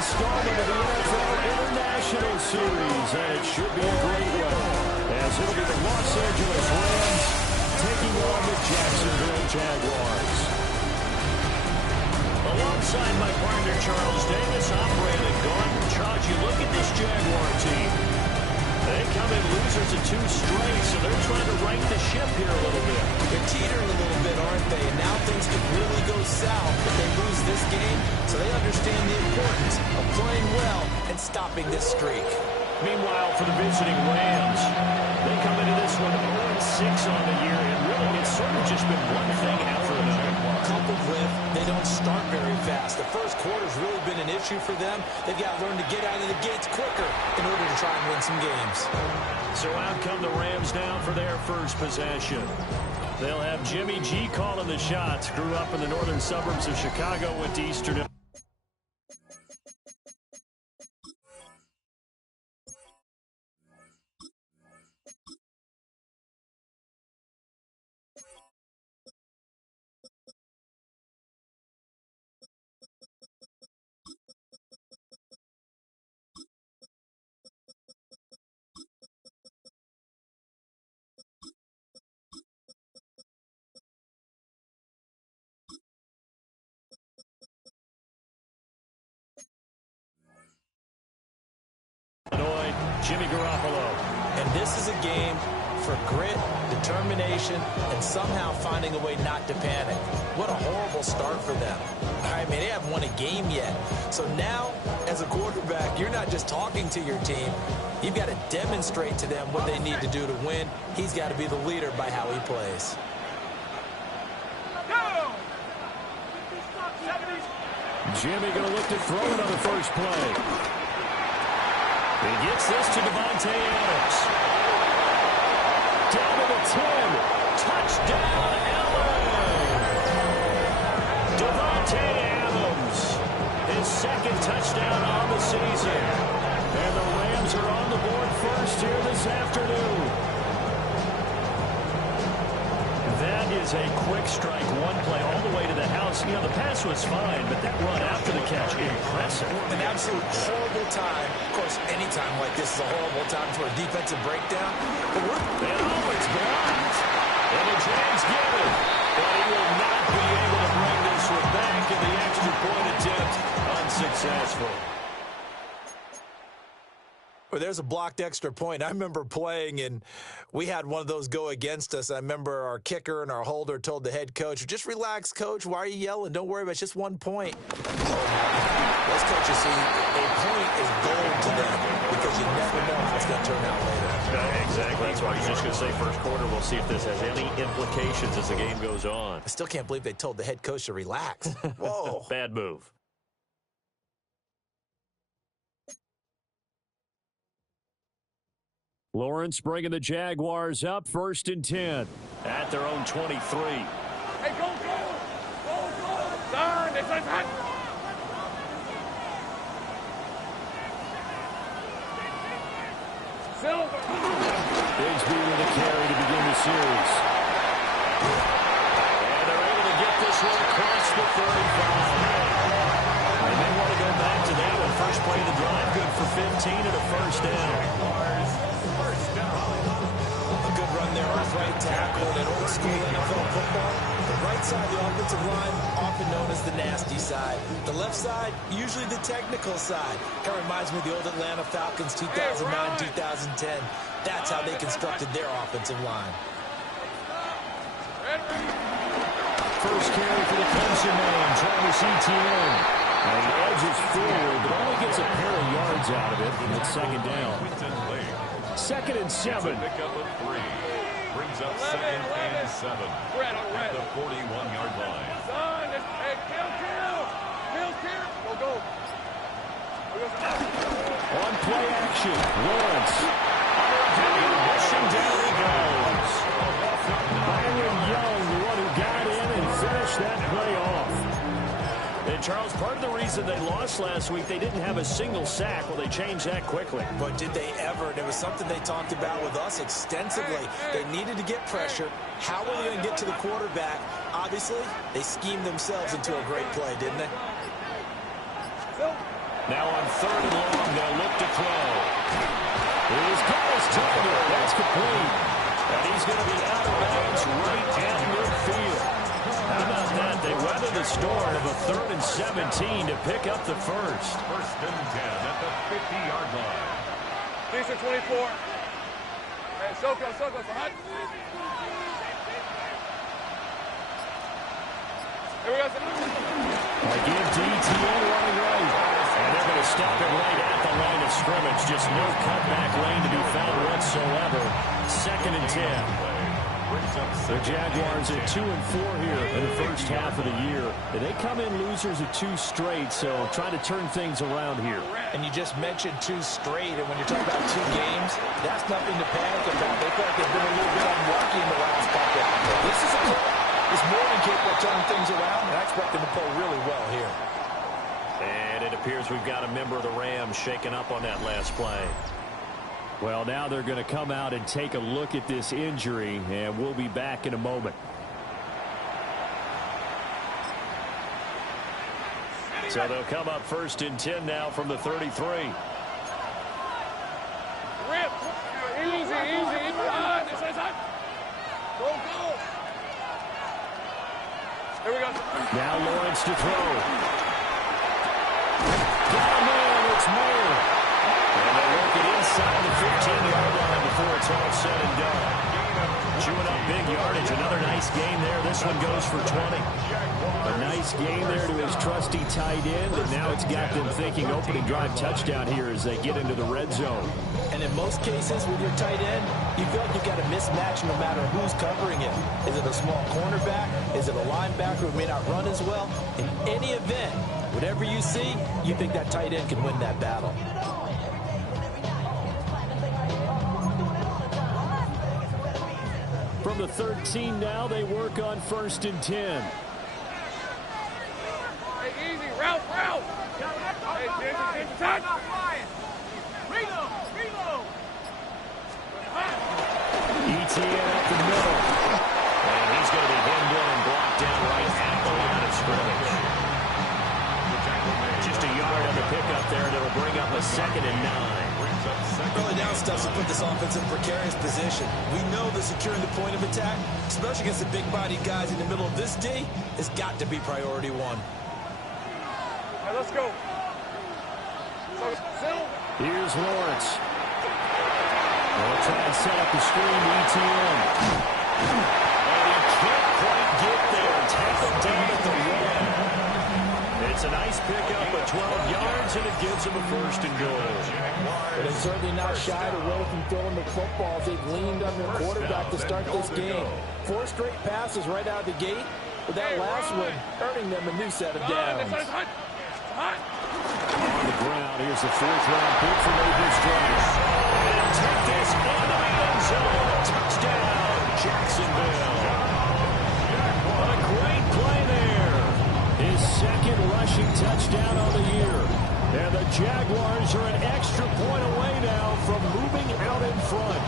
installment of the NFL International Series, and it should be a great one, as it'll be the Los Angeles Rams taking on the Jacksonville Jaguars. Alongside my partner, Charles Davis, I'm Brandon Gaudin. Charles, you look at this Jaguar team. They come in losers of 2 straight, so they're trying to right the ship here a little bit. They're teetering a little bit, aren't they? And now things could really go south if they lose this game, so they understand the importance of playing well and stopping this streak. Meanwhile, for the visiting Rams, they come into this one 0-6 on the year, and really it's sort of just been one thing after another. Coupled with, they don't start very fast. The first quarter's really been an issue for them. They've got to learn to get out of the gates quicker in order to try and win some games. So out come the Rams down for their first possession. They'll have Jimmy G calling the shots. Grew up in the northern suburbs of Chicago, went to Eastern. Jimmy Garoppolo. And this is a game for grit, determination, and somehow finding a way not to panic. What a horrible start for them. I mean, they haven't won a game yet. So now, as a quarterback, you're not just talking to your team. You've got to demonstrate to them what they need to do to win. He's got to be the leader by how he plays. Jimmy going to look to throw it on the first play. He gets this to Davante Adams. Down to the 10. Touchdown, LA. Davante Adams. His second touchdown on the season. And the Rams are on the board first here this afternoon. That is a quick strike, one play all the way to the house. You know, the pass was fine, but that run after the catch, impressive. An absolute horrible time. Of course, any time like this is a horrible time for a defensive breakdown. But it's blocked. And the Jags get it. But he will not be able to bring this one back, and the extra point attempt unsuccessful. Well, there's a blocked extra point. I remember playing, and we had one of those go against us. I remember our kicker and our holder told the head coach, just relax, coach. Why are you yelling? Don't worry about it. It's just 1 point. Those coaches see a point is gold to them because you never know how it's going to turn out later. Exactly. That's why I was just going to say first quarter. We'll see if this has any implications as the game goes on. I still can't believe they told the head coach to relax. Whoa. Bad move. Lawrence bringing the Jaguars up, 1st and 10 at their own 23. Hey, go! Turn, this is hot. Silver. Bigsby with a carry to begin the series. And they're able to get this one across the 35. And they want to go back to that one. First play of the drive, good for 15 and a first down. A good run there off right tackle in old school NFL football. The right side of the offensive line, often known as the nasty side. The left side, usually the technical side. Kind of reminds me of the old Atlanta Falcons 2009-2010. That's how they constructed their offensive line. First carry for the Clemson man, Travis Etienne. And he edges forward, but only gets a pair of yards out of it, and it's second down. 2nd and 7. Pick up a 3. Brings up 2nd and 7 at the 41-yard line. Go. On play action, Lawrence. Rushing down he goes. Byron Young, the one who got in and finished that play off. And Charles, part of the reason they lost last week, they didn't have a single sack. Well, they changed that quickly. But did they ever? And it was something they talked about with us extensively. They needed to get pressure. How were they going to get to the quarterback? Obviously, they schemed themselves into a great play, didn't they? Now on 3rd and long, they'll look to throw. He's got his target. That's complete. And he's going to be out of bounds right at midfield. How about that? They weather the storm of a 3rd and 17 to pick up the first. 1st and 10 at the 50-yard line. These are 24. Hey, Soko, hot. Here we go. I give to ETN running right. And they're going to stop it right at the line of scrimmage. Just no cutback lane to be found whatsoever. 2nd and 10. The Jaguars at 2-4 here in the first half of the year. They come in losers at 2 straight, so trying to turn things around here. And you just mentioned 2 straight, and when you're talking about 2 games, that's nothing to panic about. They feel like they've been a little bit unlucky in the last couple. This is a club that's more than capable of turning things around, and I expect them to play really well here. And it appears we've got a member of the Rams shaken up on that last play. Well, now they're going to come out and take a look at this injury, and we'll be back in a moment. So they'll come up 1st and 10 now from the 33. Rip. Easy. Go. Here we go. Now Lawrence to throw. Got him in. It's Moore. And they work it inside the 15-yard line before it's all said and done. Chewing up big yardage. Another nice gain there. This one goes for 20. A nice gain there to his trusty tight end, and now it's got them thinking opening drive touchdown here as they get into the red zone. And in most cases with your tight end, you feel like you've got a mismatch no matter who's covering it. Is it a small cornerback? Is it a linebacker who may not run as well? In any event, whatever you see, you think that tight end can win that battle. From the 13 now, they work on 1st and 10. Hey, easy. Route. Hey, Ginger, touch. Reload. ETN up the middle. And he's going to be hemmed in and blocked down right at the line of scrimmage. Just a yard on the pickup there. That'll bring up a 2nd and 9. Early down stuff to put this offense in precarious position. We know that securing the point of attack, especially against the big-bodied guys in the middle of this D, has got to be priority 1. Hey, let's go. Here's Lawrence. They'll try and set up the screen to ETN. And he can't quite get there. Tackled down at the 1. It's a nice pickup of 12 yards, and it gives him a 1st and goal. But they're certainly not shied away from throwing the footballs. They've leaned on their quarterback to start this game. 4 straight passes right out of the gate, with that last one earning them a new set of downs. On the ground, here's the 4th-round pick for Maple Drive. And take this into the end zone. Touchdown, Jacksonville. A great play there. His 2nd rushing touchdown on the year. And the Jaguars are an extra point away now from moving out in front.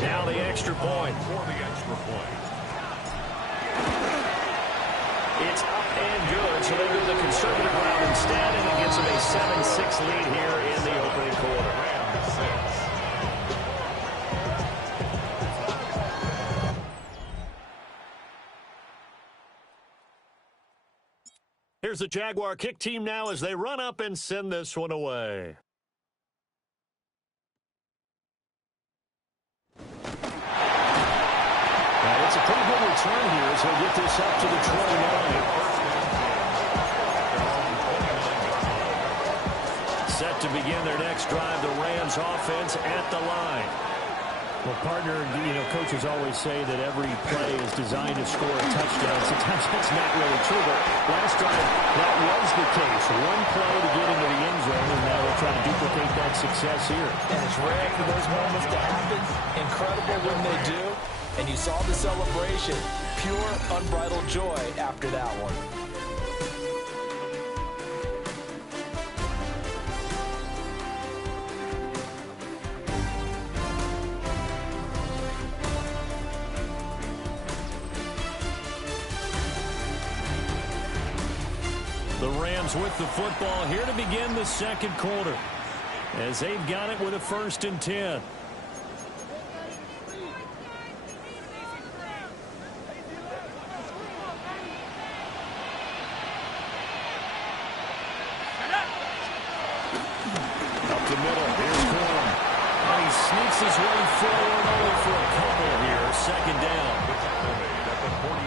Now the extra point. For the extra point. It's up and good, so they go the conservative route instead, and it gets them a 7-6 lead here in the opening quarter. Here's the Jaguar kick team now as they run up and send this one away. It's a pretty good return here as he'll get this up to the 29. Set to begin their next drive, the Rams offense at the line. Well, partner, coaches always say that every play is designed to score a touchdown. Sometimes that's not really true, but last drive, that was the case. One play to get into the end zone, and now they'll try to duplicate that success here. And it's rare for those moments to happen. Incredible when they do. And you saw the celebration. Pure, unbridled joy after that one. The Rams with the football here to begin the second quarter, as they've got it with a 1st and 10. Up the middle, here's Gorham. And he sneaks his way forward only for a couple here. 2nd down.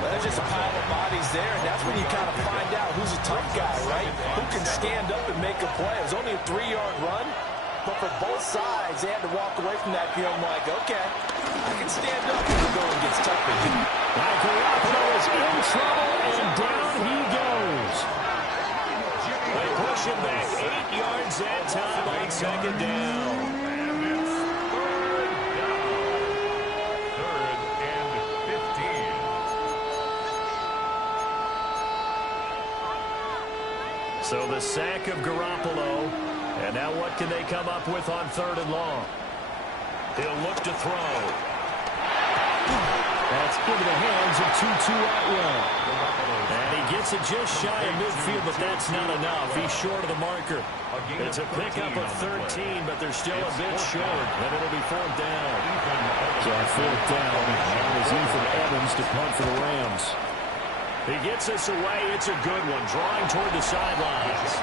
There's just a pile of bodies there, and that's when you kind of find out who's a tough guy, right? Who can stand up and make a play. It was only a 3-yard run, but for both sides, they had to walk away from that feeling like, okay, I can stand up when the going gets tough again. Garoppolo is in trouble, and down he goes. They push him back 8 yards that time on 2nd down. So the sack of Garoppolo. And now what can they come up with on 3rd and long? He'll look to throw. That's into the hands of Tutu Atwell. And he gets it just shy of midfield, but that's not enough. He's short of the marker. It's a pickup of 13, but they're still a bit short. And it'll be 4th down. So on 4th down, it is Ethan Evans to punt for the Rams. He gets us away. It's a good one. Drawing toward the sidelines.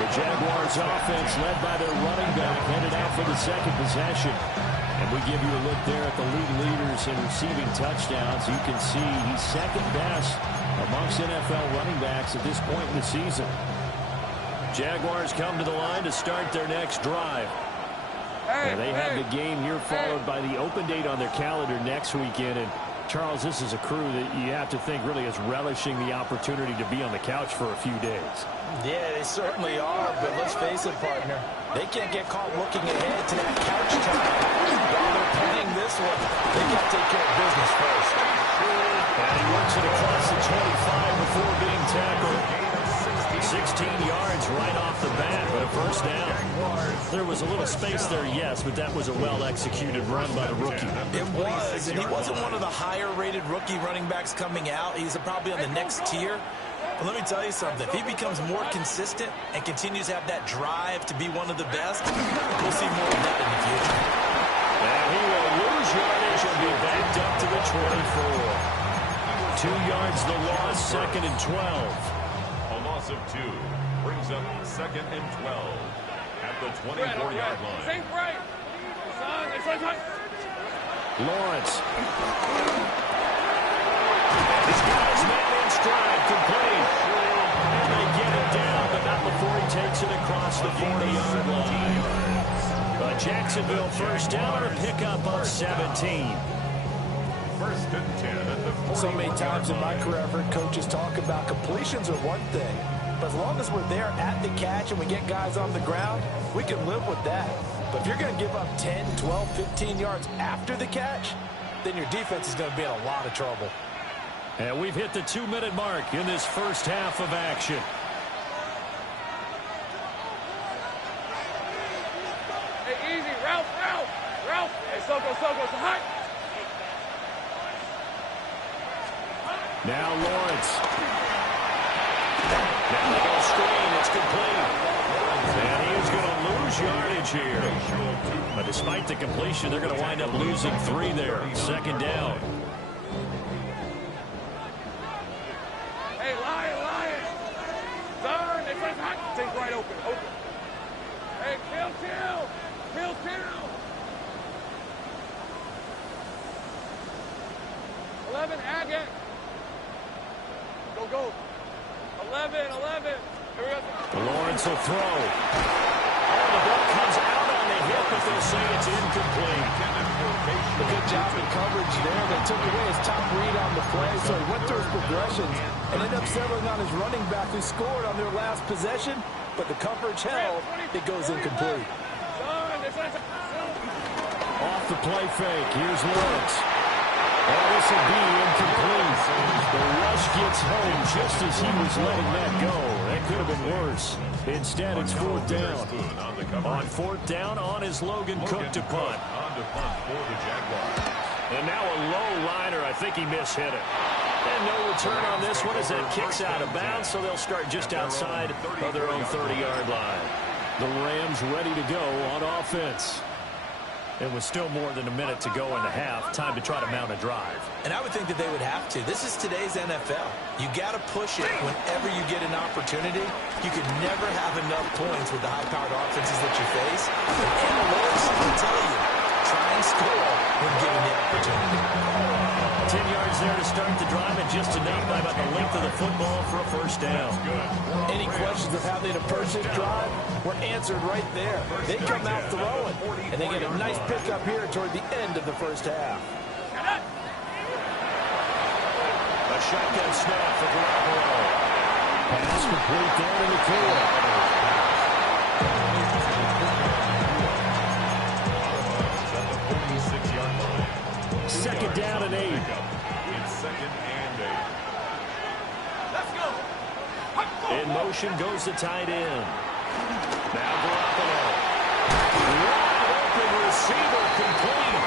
The Jaguars offense led by their running back headed out for the 2nd possession. And we give you a look there at the league leaders in receiving touchdowns. You can see he's 2nd best amongst NFL running backs at this point in the season. Jaguars come to the line to start their next drive. And they have the game here followed by the open date on their calendar next weekend. And Charles, this is a crew that you have to think really is relishing the opportunity to be on the couch for a few days. Yeah, they certainly are, but let's face it, partner. They can't get caught looking ahead to that couch time while they're playing this one. They got to take care of business first. And he works it across the 25 before being tackled. 16 yards right off the bat, but a 1st down. There was a little space there, yes, but that was a well-executed run by the rookie. It was, and he wasn't one of the higher-rated rookie running backs coming out. He's probably on the next tier. But let me tell you something. If he becomes more consistent and continues to have that drive to be one of the best, we'll see more of that in the future. And he will lose yardage and be backed up to the 24. 2 yards the loss, 2nd and 12. Of 2 brings up 2nd and 12 at the 24-yard line. Safe right. Lawrence. He's got his man in stride, complete. And they get it down, but not before he takes it across the 40-yard line. But Jacksonville 1st down, or a pickup of 17. 1st and 10 at the 40. So many times in my career, I've heard coaches talk about completions are one thing. But as long as we're there at the catch and we get guys on the ground, we can live with that. But if you're going to give up 10, 12, 15 yards after the catch, then your defense is going to be in a lot of trouble. And we've hit the 2-minute mark in this 1st half of action. Hey, easy. Ralph. Hey, Soko, so high. Now Lawrence. Now they go screen. It's complete. And he is going to lose yardage here. But despite the completion, they're going to wind up losing 3 there. 2nd down. Hey, Lion. Turn. It's hot. Take right open. Hey, kill. 11, Agate. Go. 11. Here we go. Lawrence will throw. Oh, the ball comes out on the hip, but they'll say it's incomplete. A good job in coverage there. They took away his top read on the play, so he went through his progressions and ended up settling on his running back who scored on their last possession, but the coverage held. It goes incomplete. Off the play fake. Here's Lawrence. Oh, this will be incomplete. The rush gets home just as he was letting that go. That could have been worse. Instead, it's 4th down. On 4th down, on is Logan Cook to punt. On to punt for the Jaguars. And now a low liner. I think he mishit it. And no return on this one as that kicks out of bounds, so they'll start just outside of their own 30-yard line. The Rams ready to go on offense. It was still more than a minute to go in the half. Time to try to mount a drive. And I would think that they would have to. This is today's NFL. You got to push it whenever you get an opportunity. You could never have enough points with the high-powered offenses that you face. But analytics will tell you, try and score when given the opportunity. 10 yards there to start the drive, and just enough by about the length of the football for a first down. Any questions of how they'd approach this drive were answered right there. They come out throwing, and they get a nice pickup here toward the end of the first half. A shotgun snap for Garoppolo. Pass complete down in the corner. Second down and 8. It's second and 8. Let's go. In motion goes the tight end. Now Garoppolo. Wide open receiver complete.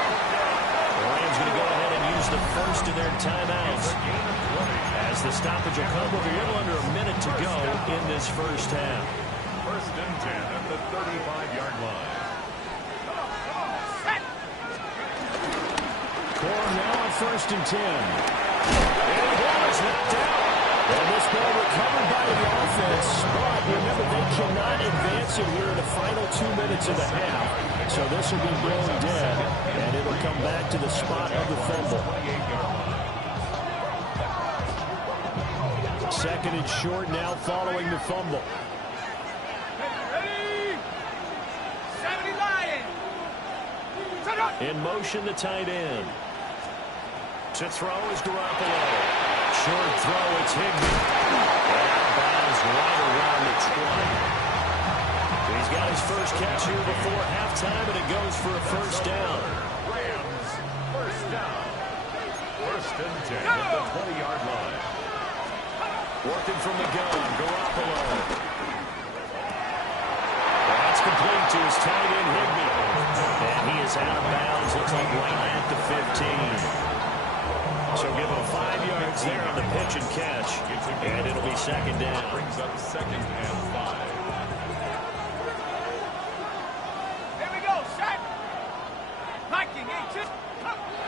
The Rams going to go ahead and use the first of their timeouts, as the stoppage will come with a little under a minute to go in this first half. First and 10 at the 35-yard line. Corn now on first and 10. And the ball is knocked out. And this ball recovered by the offense. But remember, they cannot advance it here in the final 2 minutes of the half. So this will be blown dead, and it'll come back to the spot of the fumble. Second and short now following the fumble. Ready? 70 Lions. In motion, the tight end. To throw is Garoppolo. Short throw, it's Higbee. And out of bounds right around the 20. He's got his first catch here before halftime, and it goes for a first down. Rams, first down. First and 10 at the 20-yard line. Working from the gun, Garoppolo. That's complete to his tight end, Higbee. And he is out of bounds, looks like right at the 15. So give him 5 yards there on the pitch and catch, and it'll be second down. Brings up second and 5. Here we go, shot. Viking, 8-2.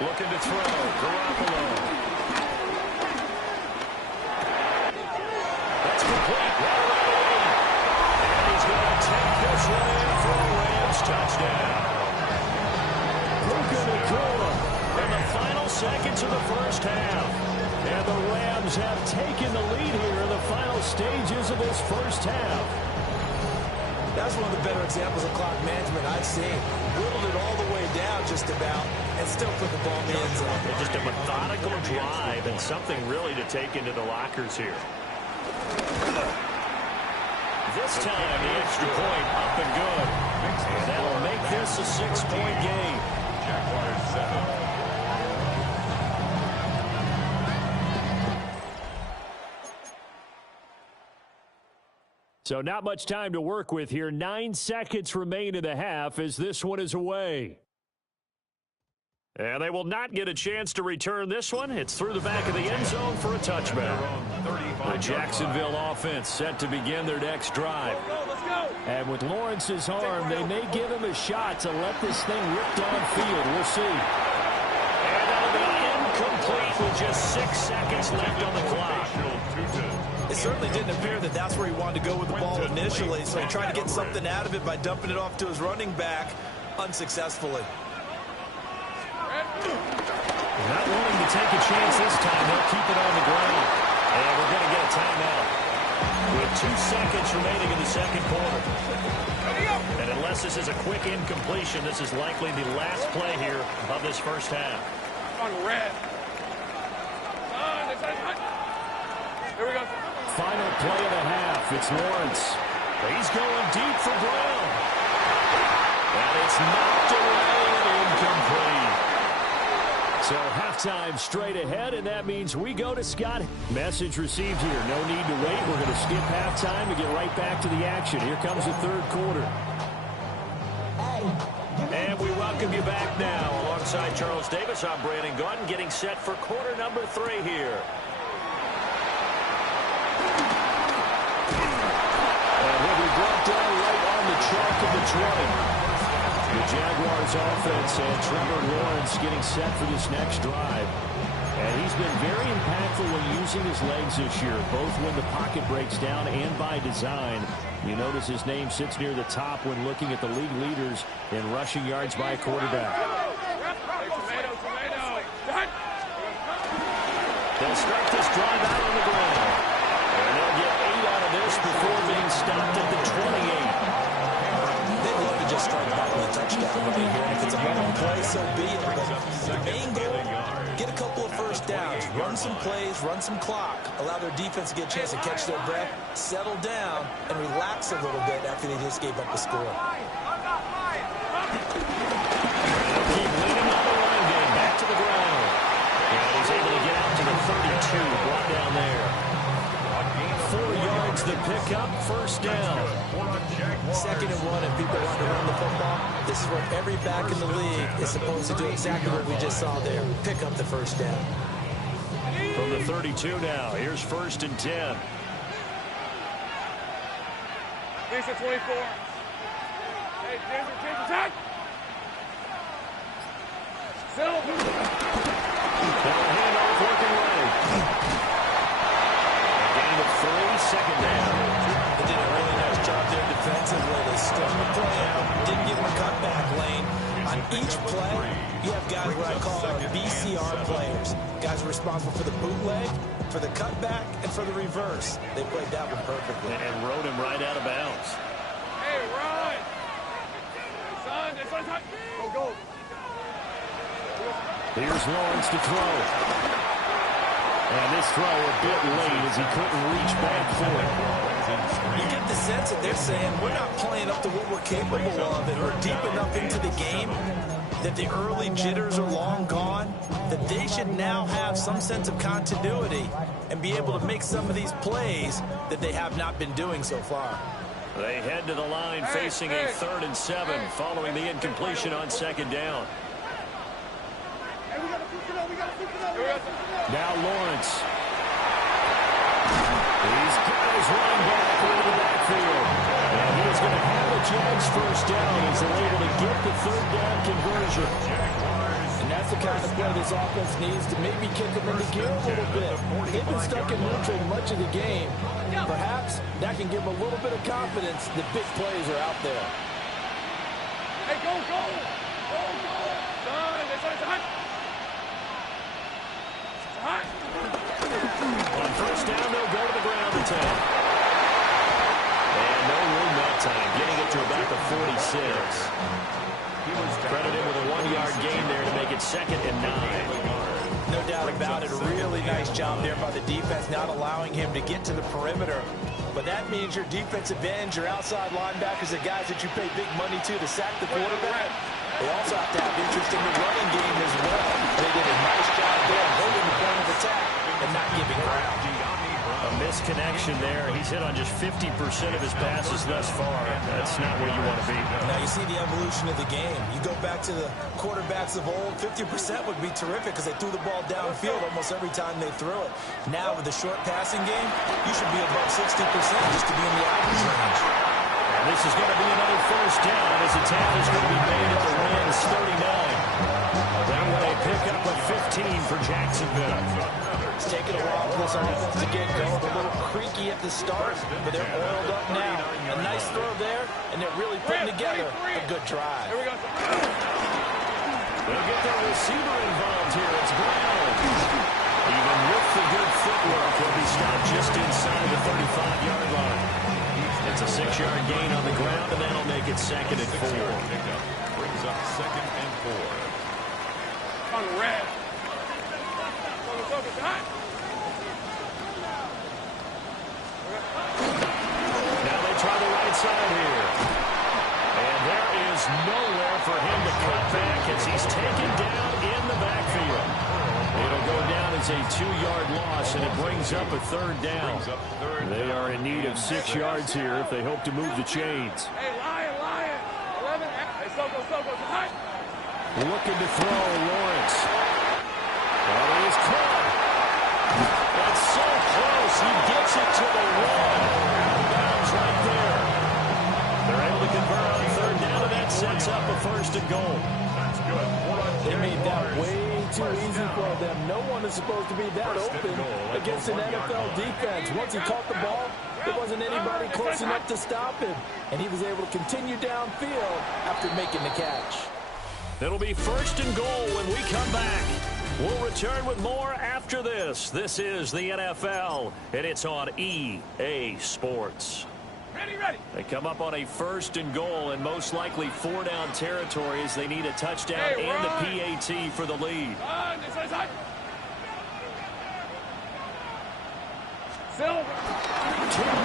Looking to throw, Garoppolo. That's complete, right away. And he's going to take this one in for a Rams touchdown. Puka Nacua in the final seconds of the first half. And the Rams have taken the lead here in the final stages of this first half. That's one of the better examples of clock management I've seen. Whittled it all the way down just about and still put the ball in the end zone. Just a methodical drive and something really to take into the lockers here. This time the extra point up and good. And that'll make this a 6-point game. Jaguars 7. So not much time to work with here. 9 seconds remain in the half as this one is away. And they will not get a chance to return this one. It's through the back of the end zone for a touchback. The Jacksonville offense set to begin their next drive. Let's go. And with Lawrence's arm, they may give him a shot to let this thing rip downfield. We'll see. And that'll be incomplete with just 6 seconds left on the clock. It certainly didn't appear that that's where he wanted to go with the ball initially, so he tried to get something out of it by dumping it off to his running back unsuccessfully. Not wanting to take a chance this time, they'll keep it on the ground. And we're going to get a timeout with 2 seconds remaining in the second quarter. And unless this is a quick incompletion, this is likely the last play here of this first half. On red. Here we go. Final play of the half. It's Lawrence. He's going deep for Brown. And it's knocked away and incomplete. So halftime straight ahead, and that means we go to Scott. Message received here. No need to wait. We're going to skip halftime and get right back to the action. Here comes the third quarter. And we welcome you back now. Alongside Charles Davis, I'm Brandon Gaudin, getting set for quarter number 3 here. The Jaguars offense and Trevor Lawrence getting set for this next drive. And he's been very impactful when using his legs this year, both when the pocket breaks down and by design. You notice his name sits near the top when looking at the league leaders in rushing yards by a quarterback. They'll start this drive out on the ground. And they'll get 8 out of this before being stopped at the 28. They love to just strike back with a touchdown right here. And if it's a long play, so be it. But the main goal, get a couple of first downs, run some plays, run some clock, allow their defense to get a chance to catch their breath, settle down, and relax a little bit after they just gave up the score. Keep leading on the run game, back to the ground. And he's able to get out to the 32, brought down there. 4 yards to pick up, first down. 2nd and 1, and people want to run the football. This is where every back in the league is supposed to do exactly what we just saw there. Pick up the first down. From the 32 now, here's 1st and 10. Lisa 24. Hey, change attack. Silver. Handoff working right. A gain of 3, 2nd down. They did a really nice job there defensively. They strung the play out, didn't give them a cutback lane. On each play, you have guys what I call our BCR players. Guys are responsible for the bootleg, for the cutback, and for the reverse. They played that one perfectly. And rode him right out of bounds. Hey, run. Son, go, go. Here's Lawrence to throw. And this throw a bit late as he couldn't reach back for it. You get the sense that they're saying we're not playing up to what we're capable of, and we're deep enough into the game that the early jitters are long gone, that they should now have some sense of continuity and be able to make some of these plays that they have not been doing so far. They head to the line facing a 3rd and 7 following the incompletion on 2nd down. Now Lawrence. He's got his running back into the backfield. And he is going to have a Jags first down as they're able to get the 3rd down conversion. And that's the kind of play this offense needs to maybe kick them into gear a little bit. They've been stuck in neutral much of the game. Perhaps that can give them a little bit of confidence that big plays are out there. Hey, go, go. Go, go. Son, it's hot. On 1st down, they'll go to the ground to 10. And no room that time, getting it to about the 46. He was credited with a 1-yard gain there to make it 2nd and 9. No doubt about it. A really nice job there by the defense, not allowing him to get to the perimeter. But that means your defensive ends, your outside linebackers, the guys that you pay big money to sack the quarterback. They also have to have interest in the running game as well. They did a nice job there holding the point of attack and not giving ground. A misconnection there. He's hit on just 50% of his passes thus far. That's not where you want to be. Now you see the evolution of the game. You go back to the quarterbacks of old, 50% would be terrific because they threw the ball downfield almost every time they threw it. Now with the short passing game, you should be above 60% just to be in the average range. And this is going to be another first down as the tackle is going to be made at the Rams 39. That way, pick up a 15 for Jacksonville. It's taken a while for this offense to get going. A little creaky at the start, but they're oiled up now. A nice throw there, and they're really putting together a good drive. Here we go. They'll get their receiver involved here. It's Brown. Even with the good footwork, he'll be stopped just inside the 35-yard line. It's a 6-yard gain on the ground, and that'll make it 2nd and 4. Brings up 2nd and 4. On the red. Now they try the right side here. And there is nowhere for him to cut back as he's taken down in the backfield. It'll go down as a 2-yard loss, and it brings up a 3rd down. They are in need of 6 yards here if they hope to move the chains. Hey, Lion. 11. Hey, Soko. Hot. Looking to throw, Lawrence. Oh, he is caught. That's so close. He gets it to the 1. Bounds right there. They're able to convert on 3rd sets up a 1st and goal. That's good. They made that way too easy for them. No one is supposed to be that open against an NFL defense. Once he caught the ball, there wasn't anybody close enough to stop him. And he was able to continue downfield after making the catch. It'll be 1st and goal when we come back. We'll return with more after this. This is the NFL, and it's on EA Sports. Ready. They come up on a 1st and goal, and most likely 4-down territory as they need a touchdown and a PAT for the lead. Silver. Tim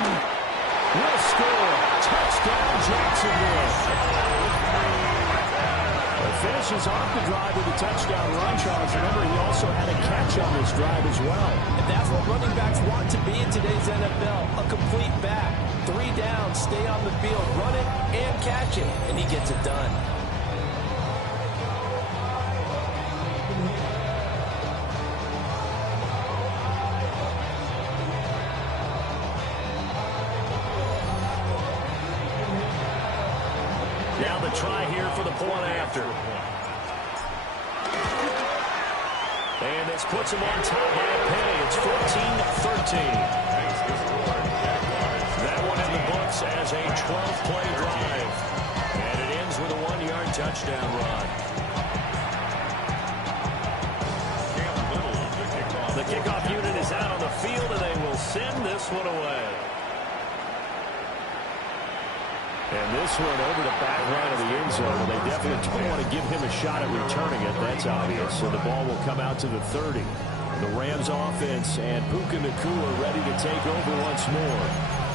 will score. Touchdown, Jacksonville. Finishes off the drive with a touchdown run, Charles. Remember, he also had a catch on this drive as well. And that's what running backs want to be in today's NFL. A complete back. 3 down, stay on the field, run it and catch it. And he gets it done. Now the try here for the point after. And this puts him on top by a penny. It's 14-13. That one in the books as a 12-play drive. And it ends with a 1-yard touchdown run. The kickoff unit is out on the field, and they will send this one away. And this one over the back line of the end zone. They definitely don't want to give him a shot at returning it. That's obvious. So the ball will come out to the 30. The Rams offense and Puka Nacua ready to take over once more.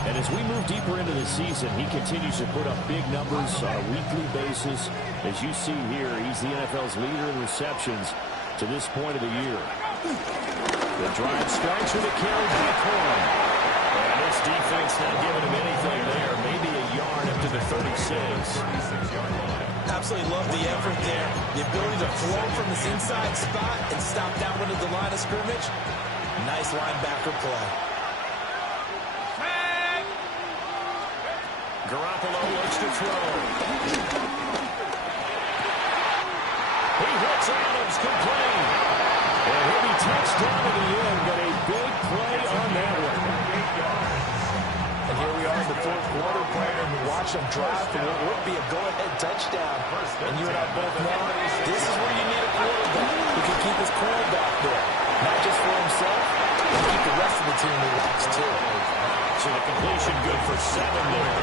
And as we move deeper into the season, he continues to put up big numbers on a weekly basis. As you see here, he's the NFL's leader in receptions to this point of the year. The drive starts with a carry by Corum. And this defense not giving him anything there. Maybe a yard up to the 36. Absolutely love the effort there. The ability to flow from this inside spot and stop downwind of the line of scrimmage. Nice linebacker play. Garoppolo looks to throw. He hits Adams complete. And he'll be touchdown at the end, but a big play on that one. And here we are in the 4th quarter, player, and we watch them drive for what would be a go-ahead touchdown. And you and I both know this is where you need a quarterback who can keep his cool back there. Not just for himself, but keep the rest of the team relaxed, too. So the completion good for 7 there.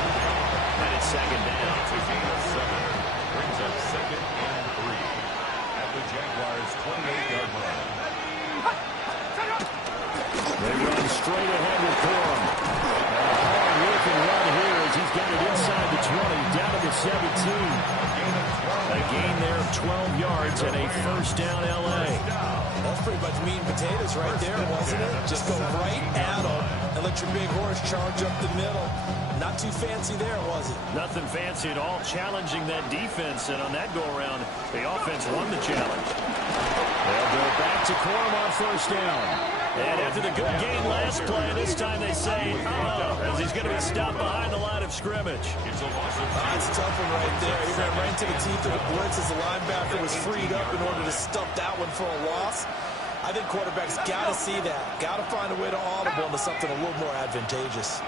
And it's 2nd down. To gain of 7. Brings up 2nd and 3. At the Jaguars' 28-yard line. They run straight ahead with Corum. Hard-working run here as he's got it inside the 20, down to the 17. A gain there of 12 yards and a 1st down L.A. That's pretty much meat and potatoes right there, wasn't it? Just go right at them and let your big horse charge up the middle. Not too fancy there, was it? Nothing fancy at all, challenging that defense, and on that go-around, the offense won the challenge. They'll go back to Corum on 1st down. And after the good gain last play, this time they say, as he's going to be stopped behind the line of scrimmage. It's a tough one right there. He ran right into the teeth of the blitz as the linebacker was freed up in order to stump that one for a loss. I think quarterbacks got to see that. Got to find a way to audible into something a little more advantageous.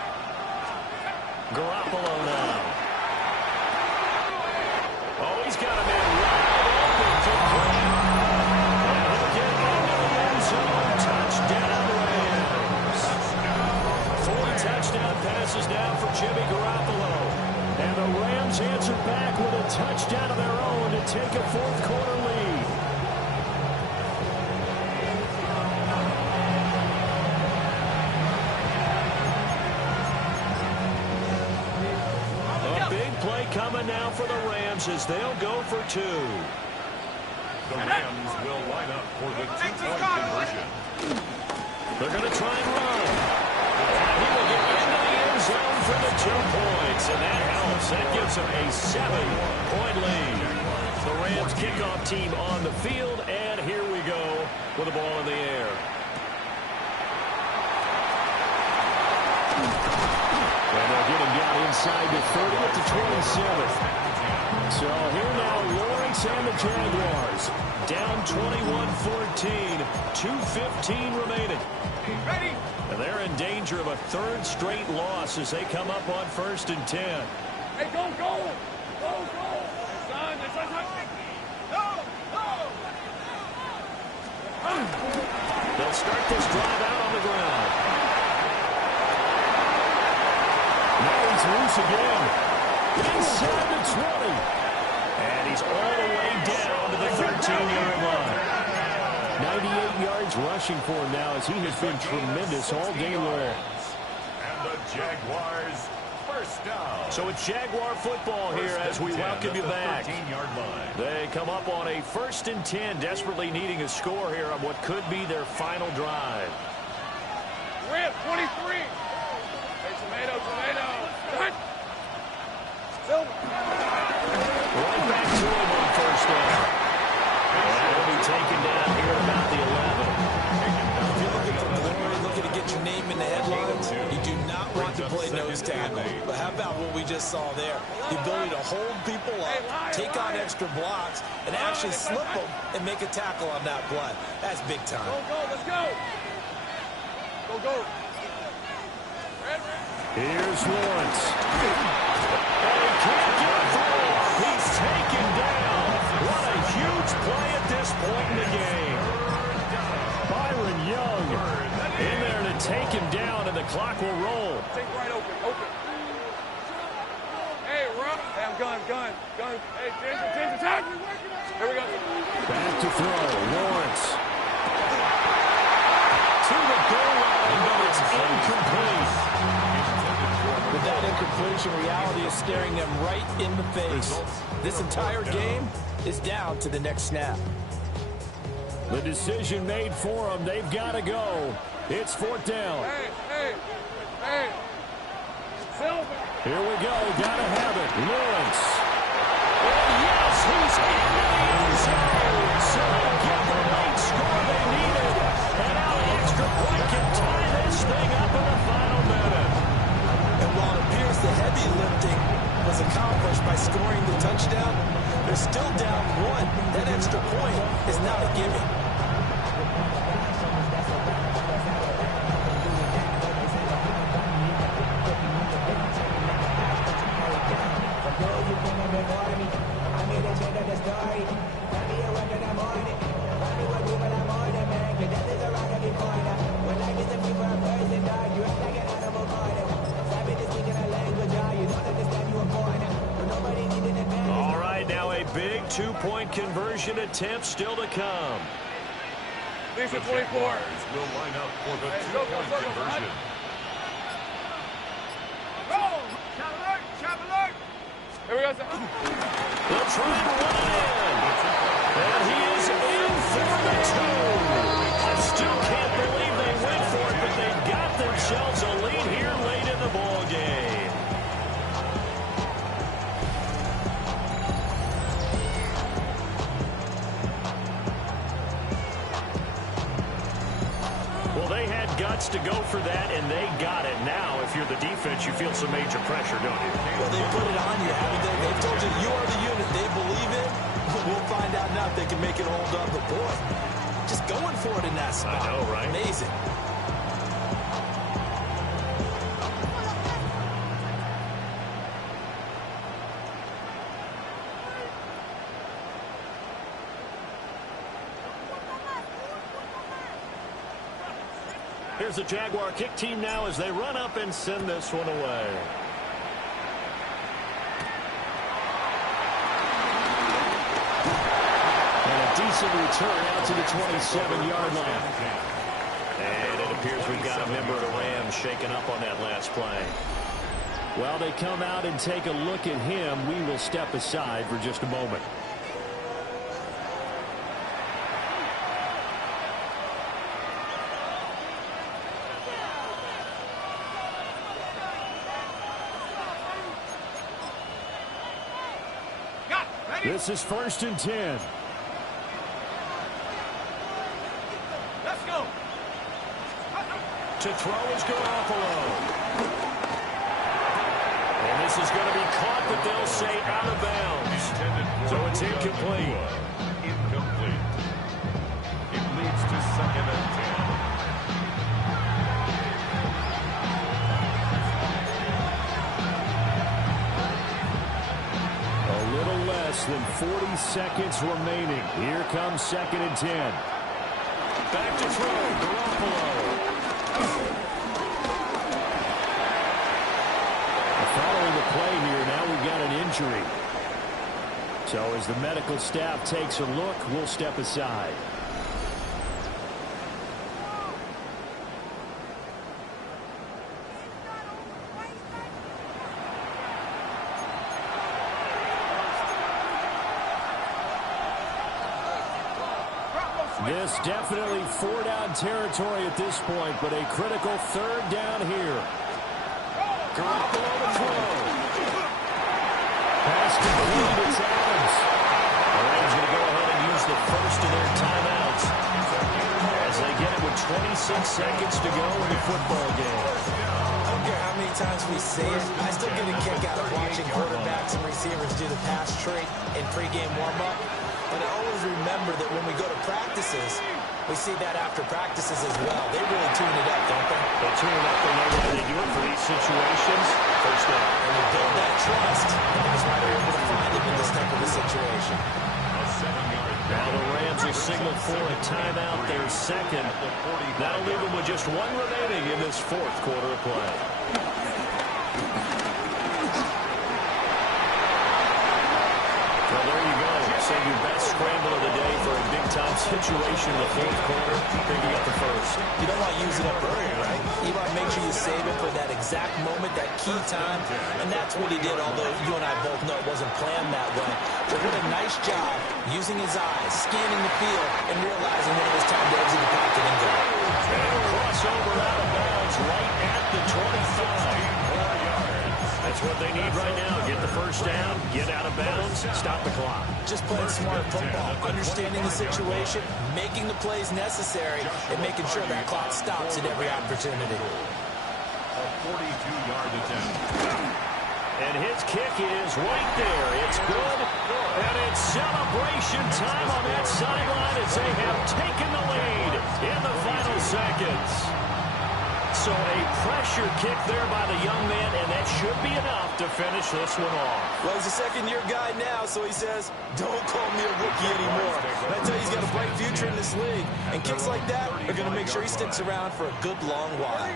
Garoppolo now. Oh, he's got a man wide open to Green. And he'll get into the end zone. Touchdown, Rams. 4 touchdown passes now for Jimmy Garoppolo. And the Rams answer back with a touchdown of their own to take a 4th quarter lead. Play coming now for the Rams as they'll go for 2. The Rams will line up for the 2-point conversion. They're going to try and run. And he will get into the end zone for the 2 points, and that helps. That gives them a 7-point lead. The Rams kickoff team on the field, and here we go with the ball in the air. And they'll get him down down inside the 30 at the 27. So here now, Lawrence and the Jaguars down 21-14, 2:15 remaining. Ready? And they're in danger of a third straight loss as they come up on 1st and 10. Hey, go, go! Go, go! Son, it's on. Go, go! They'll start this drive out on the ground. Now he's loose again. Inside the 20. And he's all the way down to the 13-yard line. 98 yards rushing for him now as he has been tremendous all day long. And the Jaguars first down. So it's Jaguar football here as we welcome you back. 13-yard line. They come up on a 1st and 10, desperately needing a score here on what could be their final drive. Rip, 23. Hey, tomato, tomato. Cut. Silver. Right back to him on 1st down. He'll be taken down here at about the 11. If you're looking for glory, looking to get your name in the headlines, you do not want to play nose tackle. But how about what we just saw there? The ability to hold people up, take on extra blocks, and actually slip them and make a tackle on that play. That's big time. Go, go, let's go. Go, go. Red, red. Here's Lawrence. And he can't get through. He's taken down. What a huge play at this point in the game. Byron Young in there to take him down, and the clock will roll. Take right open, open. Hey, run. Hey, I'm gun. Hey, James, attack. Here we go. Back to throw. Lawrence. To the goal line, but it's incomplete. With that incompletion, reality is staring them right in the face. This entire game is down to the next snap. The decision made for them. They've got to go. It's 4th down. Hey. Silver. Here we go. Got to have it. Lawrence. Oh, yes, he's in the end zone. So they get the late score they needed. And now the extra point can tie this thing up in the final minute. And while it appears the heavy lifting was accomplished by scoring the touchdown, they're still down 1. That extra point is not a gimme. All right, now a big 2-point conversion attempt still to come. Lisa, The 24. Jaguars will line up for the Hey, 2-point circle, conversion. Roll. Chop alert. Here we go. They'll try and run it in. And he is in for the 2. I still can't believe they went for it, but they got themselves a lead here late in the ball game. Well, they had guts to go for that, and they got it. Now, if you're the defense, you feel some major pressure, don't you? Well, they put it on you, haven't they? They've told you you are the unit they believe in. We'll find out now if they can make it hold up. But, boy, just going for it in that spot. I know, right? Amazing. Here's the Jaguar kick team now as they run up and send this one away. And a decent return out to the 27-yard line. And it appears we've got a member of the Rams shaken up on that last play. Well, they come out and take a look at him. We will step aside for just a moment. This is 1st and 10. Let's go. To throw is Garoppolo. This is going to be caught, but they'll say out of bounds. So it's incomplete. Incomplete. It leads to 2nd and 10. A little less than 40 seconds remaining. Here comes 2nd and 10. Back to throw, Garoppolo. Following the play here, now we've got an injury. So as the medical staff takes a look, we'll step aside. This definitely 4-down territory at this point, but a critical 3rd down here. Garoppolo to throw. Pass complete. It's Adams. The Rams going to go ahead and use the first of their timeouts as they get it with 26 seconds to go in the football game. I don't care how many times we say it, I still get a kick out of watching quarterbacks and receivers do the pass trait in pregame warm-up. But I always remember that when we go to practices, we see that after practices as well. They really tune it up, don't they? They tune it up. They know what they do it for these situations. First down. And they build that trust. And that's why they're able to find him in this type of a situation. A 7-yard Now the Rams will signal for a timeout, their second. That'll leave them with just 1 remaining in this 4th quarter of play. Well, there you go. Save your best scramble of the day for a big-time situation in the 4th quarter, picking up the first. You don't want to use it up early, right? You want to make sure you save it for that exact moment, that key time. And that's what he did, although you and I both know it wasn't planned that way. But what a nice job using his eyes, scanning the field, and realizing when it was time to exit the pocket and go. And a crossover out of bounds right at the 25. That's what they need right now. Get the first down, get out of bounds, stop the clock. Just playing smart football, understanding the situation, making the plays necessary, and making sure that clock stops at every opportunity. A 42-yard attempt. And his kick is right there. It's good. And it's celebration time on that sideline as they have taken the lead in the final seconds. So a pressure kick there by the young man, and that should be enough to finish this one off. Well, he's a second-year guy now, so he says, don't call me a rookie anymore. And I tell you, he's got a bright future in this league. And kicks like that are going to make sure he sticks around for a good long while.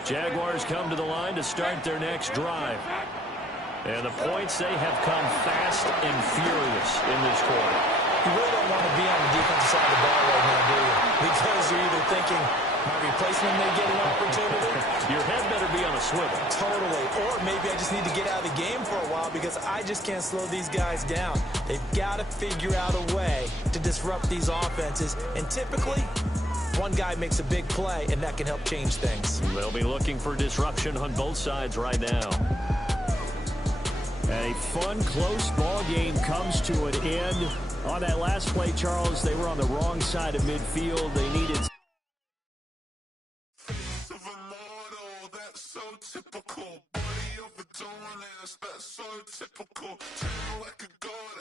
Jaguars come to the line to start their next drive. And the points, they have come fast and furious in this quarter. You really don't want to be on the defensive side of the ball right now, do you? Because you're either thinking, my replacement may get an opportunity. Your head better be on a swivel. Totally. Or maybe I just need to get out of the game for a while because I just can't slow these guys down. They've got to figure out a way to disrupt these offenses. And typically, one guy makes a big play, and that can help change things. They'll be looking for disruption on both sides right now. A fun, close ball game comes to an end. On that last play, Charles, they were on the wrong side of midfield. They needed... So typical, body of a donut, that's so typical. Turn like a god,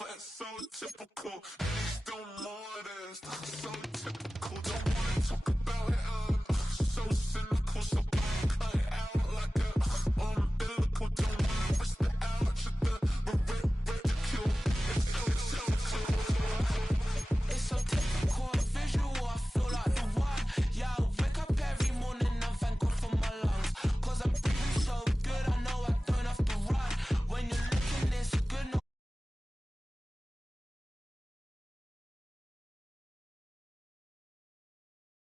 that's so typical. Please don't mind us, that's so typical. Don't